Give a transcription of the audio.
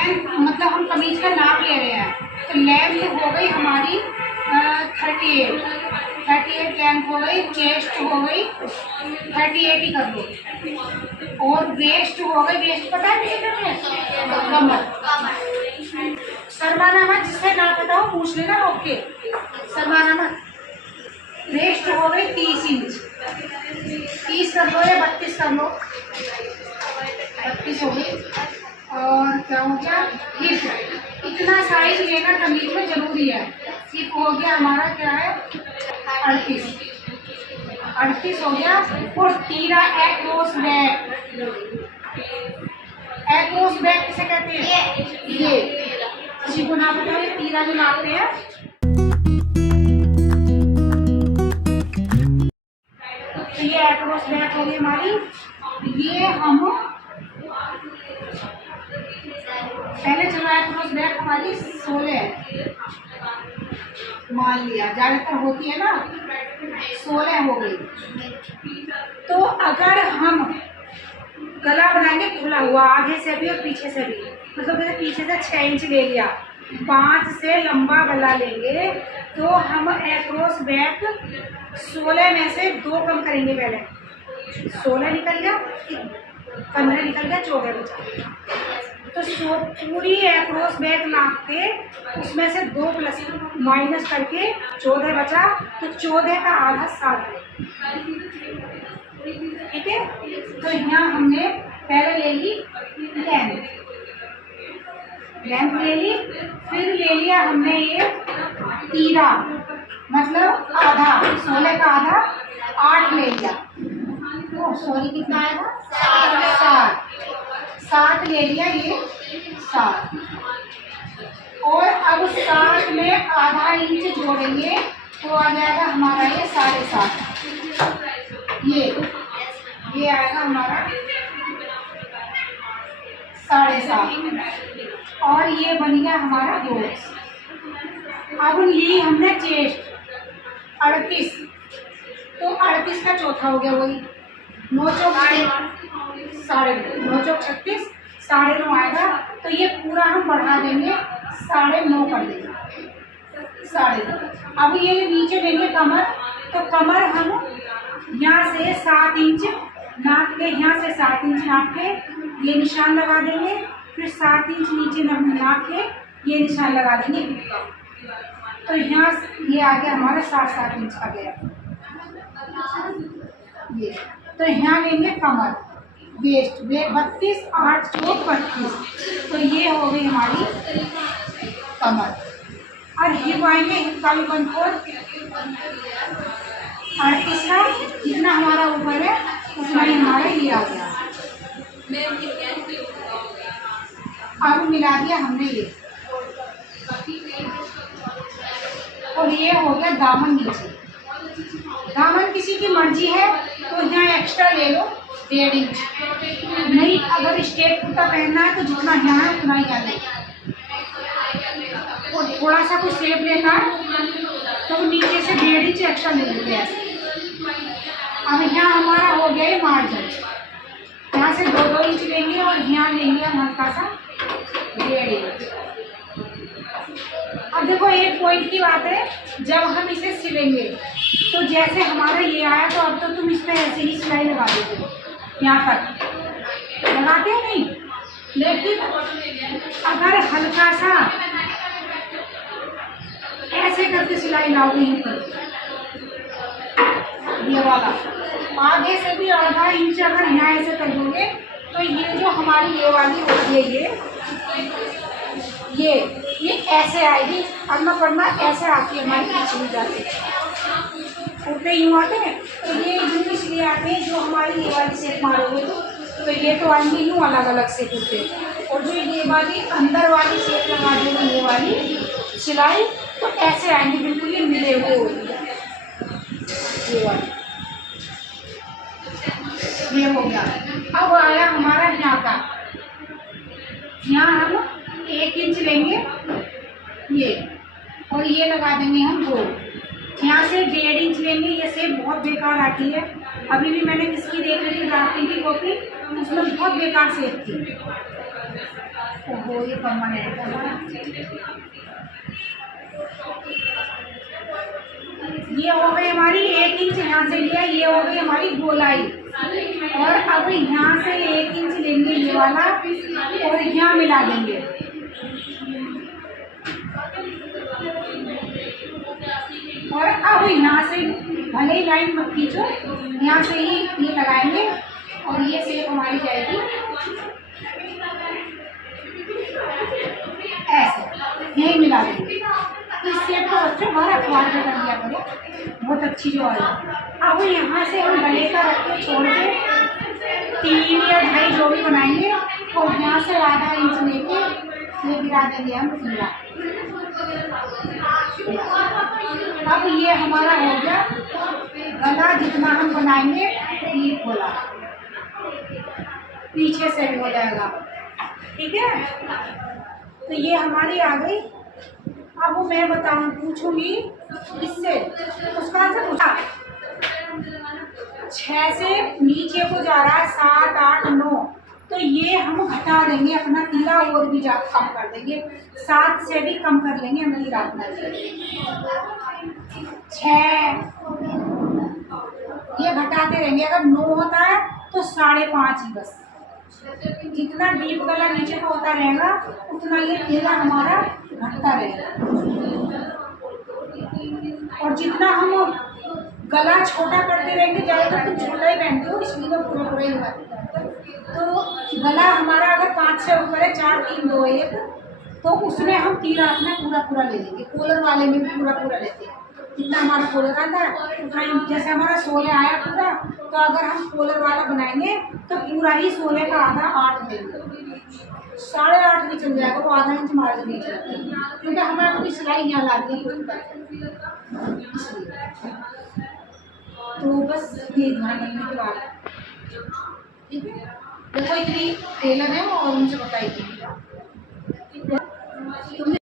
Length मतलब हम कमीज का नाप ले रहे हैं, तो लेंथ हो गई हमारी 38 लेंथ हो गई, चेस्ट हो गई 38 ही कर लो, और वेस्ट हो गई, वेस्ट पता है कमर, शर्माना मत, जिससे ना पता हो पूछ लेना, ओके शर्माना मत। वेस्ट हो गई 30 इंच, 30 कर लो या 32 कर लो, 32 हो गई। और क्या हो गया, हिप, इतना साइज लेना कमीज में जरूरी है। हिप हो गया हमारा क्या है 38 हो गया। और तीरा एक्रोस बैक, एक्रोस बैक किसे कहते हैं, ये किसी को ना पता है, तीरा जो नापते हैं। तो ये एक्रोस बैक हो गई हमारी। ये हम पहले चलो एक्रोस बैक हमारी 16 मान लिया, ज्यादातर होती है ना, 16 हो गई। तो अगर हम गला बनाएंगे खुला हुआ, आगे से भी और पीछे से भी, मतलब जैसे पीछे से 6 इंच ले लिया, 5 से लंबा गला लेंगे, तो हम एक्रोस बैक 16 में से 2 कम करेंगे। पहले 16 निकल गया, 15 निकल गया, 14 बचा। तो पूरी एक्रोस बैक नाप के उसमें से 2 प्लस माइनस करके 14 बचा, तो 14 का आधा 7 है, ठीक है। तो यहाँ हमने पहले ले ली लेंथ ले ली, फिर ले लिया हमने ये तीरा, मतलब आधा, 16 का आधा 8 ले लिया, सॉरी कितना आएगा 7 ले लिया, ये 7। और अब 7 में आधा इंच जोड़ेंगे तो आ जाएगा हमारा ये 7.5, ये आएगा हमारा 7.5, और ये बन गया हमारा 2। अब ये हमने चेस्ट 38, तो 38 का चौथा हो गया, वही 9 चौक 36, 9.5 आएगा। तो ये पूरा हम बढ़ा देंगे, 9.5 कर देंगे, 9.5। अब ये नीचे देंगे कमर, तो कमर हम यहाँ से 7 इंच नाप के, यहाँ से 7 इंच नाप के ये निशान लगा देंगे, फिर 7 इंच नीचे नाप के ये निशान लगा देंगे। तो यहाँ ये आ गया हमारा 7 इंच आ गया ये। तो यहाँ लेंगे कमर, वेस्ट 32, 8 चौक 32, तो ये हो गई हमारी कमर। और हिप आएंगे, हिप का भी 1/4, 38 का जितना हमारा ऊपर है उतना ही हमारा ये आ गया। अब मिला दिया हमने ये, और ये हो गया दामन। नीचे दामन किसी की मर्जी है तो यहाँ एक्स्ट्रा ले लो 1.5 इंच, नहीं अगर स्ट्रेट कुर्ता पहनना है तो जितना यहाँ है उतना ही ले, और थोड़ा सा कुछ शेप लेना है तो नीचे से 1.5 इंच एक्स्ट्रा ले लेते हैं। अब यहाँ हमारा हो गया ये मार्जिन, यहाँ से 2-2 इंच लेंगे और यहाँ लेंगे हम हल्का सा 1.5 इंच। अब देखो एक पॉइंट की बात है, जब हम इसे सिलेंगे तो जैसे हमारा ये आया, तो अब तो तुम इस पर ऐसे ही सिलाई लगा देते हो, यहाँ तक लगाते हो नहीं, लेकिन अगर हल्का सा ऐसे करके सिलाई लाओगे यूँ करके, ये वाला आगे से भी आधा इंच अगर यहाँ ऐसे कर दोगे, तो ये जो हमारी ये वाली होती है ये ऐसे आएगी, पढ़ना पढ़ना ऐसे आती है हमारी पिछली जाती, कुर्ते यूँ आते हैं, तो ये यूँ इसलिए आते हैं जो हमारी ये वाली सेप मारोगे तो ये तो आएंगे यूँ अलग अलग से कुर्ते, और जो ये वाली अंदर वाली सेप लगा देंगे ये वाली सिलाई, तो ऐसे आएंगे बिल्कुल ये मिले हुए होगी ये वाली। ये हो गया। अब आया हमारा यहाँ का, यहाँ हम 1 इंच लेंगे ये, और ये लगा देंगे हम 2, यहाँ से 1.5 इंच लेंगे। ये सेप बहुत बेकार आती है, अभी भी मैंने किसकी देख रही थी ड्राफ्टिंग की कॉपी, उसमें बहुत बेकार सेप थी, वो ये परमानेंट है हमारा। ये हो गई हमारी 1 इंच यहाँ से लिया, ये हो गई हमारी गोलाई। और अब यहाँ से 1 इंच लेंगे ये वाला और यहाँ मिला देंगे। और अब यहाँ से भले ही लाइन मत खींचो, यहाँ से ही ये लगाएंगे और ये शेप हमारी जाएगी ऐसे, यही मिला देंगे। इस शेप को बच्चों हर अखबार में कर लिया करो, बहुत अच्छी जो है। अब यहाँ से हम गले का रख के छोड़ के 3 या 2.5 जो भी बनाएंगे और यहाँ से आधा इंच लेके ये गिरा देंगे हम पूरा। अब ये हमारा हो गया गला, जितना हम बनाएंगे ये खोला, पीछे से भी हो जाएगा, ठीक है। तो ये हमारी आ गई। अब मैं बताऊँ पूछूंगी इससे, उसका आंसर पूछा 6 से नीचे को जा रहा है 7, 8, 9, तो ये हम घटा देंगे अपना तीरा और भी कम कर देंगे, 7 से भी कम कर लेंगे हम तीरा अपना। 6 ये घटाते रहेंगे, अगर 9 होता है तो 5.5 ही बस। जितना डीप गला नीचे का होता रहेगा उतना ये तीरा हमारा घटता रहेगा। और जितना हम गला छोटा करते रहेंगे, ज़्यादातर तुम छोटा ही पहनते हो इसलिए तो पूरा ही हुआ। तो गला हमारा अगर 5 से ऊपर है, 4, 3, 2, 1, तो उसमें हम तीरा अपना पूरा ले लेंगे। कॉलर वाले में भी पूरा लेते हैं, जितना हमारा कॉलर आता है उतना। जैसे हमारा 16 आया पूरा, तो अगर हम कॉलर वाला बनाएंगे तो पूरा ही 16 का आधा 8 देंगे, 8.5 भी चल जाएगा, वो आधा इंच मार देंगे क्योंकि हमारे को भी सिलाई यहाँ ला दी। तो बस ये ध्यान रखने के बाद, ठीक है। देखो इतनी टेलर है और उनसे बताइए।